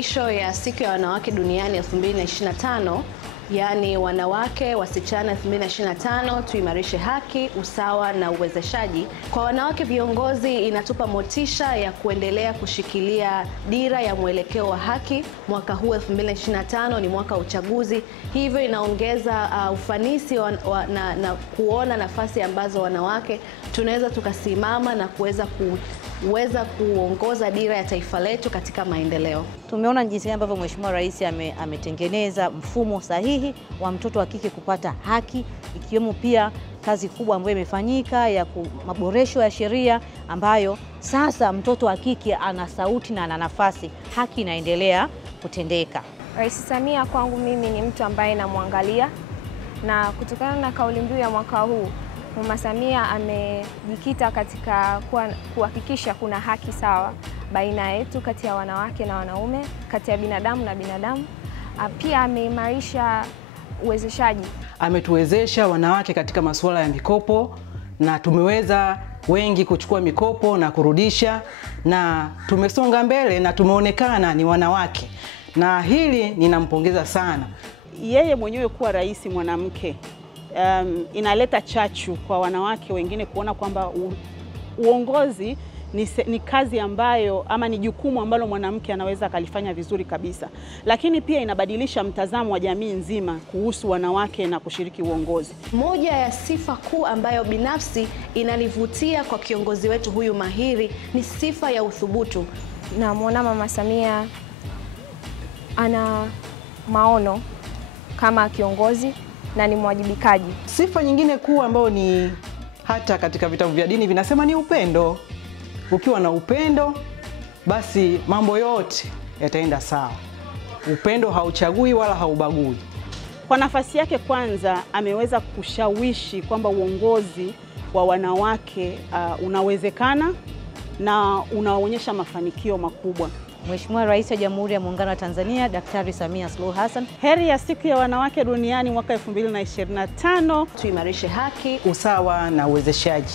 maadhimisho ya siku ya wanawake duniani 2025, yani wanawake wasichana 2025, tuimarishe haki, usawa na uwezeshaji. Kwa wanawake viongozi inatupa motisha ya kuendelea kushikilia dira ya mwelekeo wa haki. Mwaka huu 2025 ni mwaka wa uchaguzi, hivyo inaongeza ufanisi na kuona nafasi ambazo wanawake tunaweza tukasimama na kuweza kuongoza dira ya taifa letu katika maendeleo. Tumeona jinsi gani ambavyo Mheshimiwa Rais ametengeneza mfumo sahihi wa mtoto wa kike kupata haki, ikiwemo pia kazi kubwa ambayo imefanyika ya maboresho ya sheria ambayo sasa mtoto wa kike ana sauti na ana nafasi, haki inaendelea kutendeka. Rais Samia kwangu mimi ni mtu ambaye namwangalia, na kutokana na kauli mbiu ya mwaka huu, Mama Samia amejikita katika kuhakikisha kuna haki sawa baina yetu, kati ya wanawake na wanaume, kati ya binadamu na binadamu. Pia ameimarisha uwezeshaji. Ametuwezesha wanawake katika masuala ya mikopo, na tumeweza wengi kuchukua mikopo na kurudisha, na tumesonga mbele na tumeonekana ni wanawake, na hili ninampongeza sana. Yeye mwenyewe kuwa rais mwanamke inaleta chachu kwa wanawake wengine kuona kwamba uongozi ni kazi ambayo ama ni jukumu ambalo mwanamke anaweza akalifanya vizuri kabisa, lakini pia inabadilisha mtazamo wa jamii nzima kuhusu wanawake na kushiriki uongozi. Moja ya sifa kuu ambayo binafsi inanivutia kwa kiongozi wetu huyu mahiri ni sifa ya uthubutu. Namuona Mama Samia ana maono kama kiongozi na ni mwajibikaji. Sifa nyingine kuu ambayo ni hata katika vitabu vya dini vinasema ni upendo. Ukiwa na upendo, basi mambo yote yataenda sawa. Upendo hauchagui wala haubagui. Kwa nafasi yake kwanza ameweza kushawishi kwamba uongozi wa wanawake unawezekana na unaonyesha mafanikio makubwa. Mheshimiwa Rais wa Jamhuri ya Muungano wa Tanzania, Daktari Samia Suluhu Hassan. Heri ya siku ya wanawake duniani mwaka 2025. Tuimarishe haki, usawa na uwezeshaji.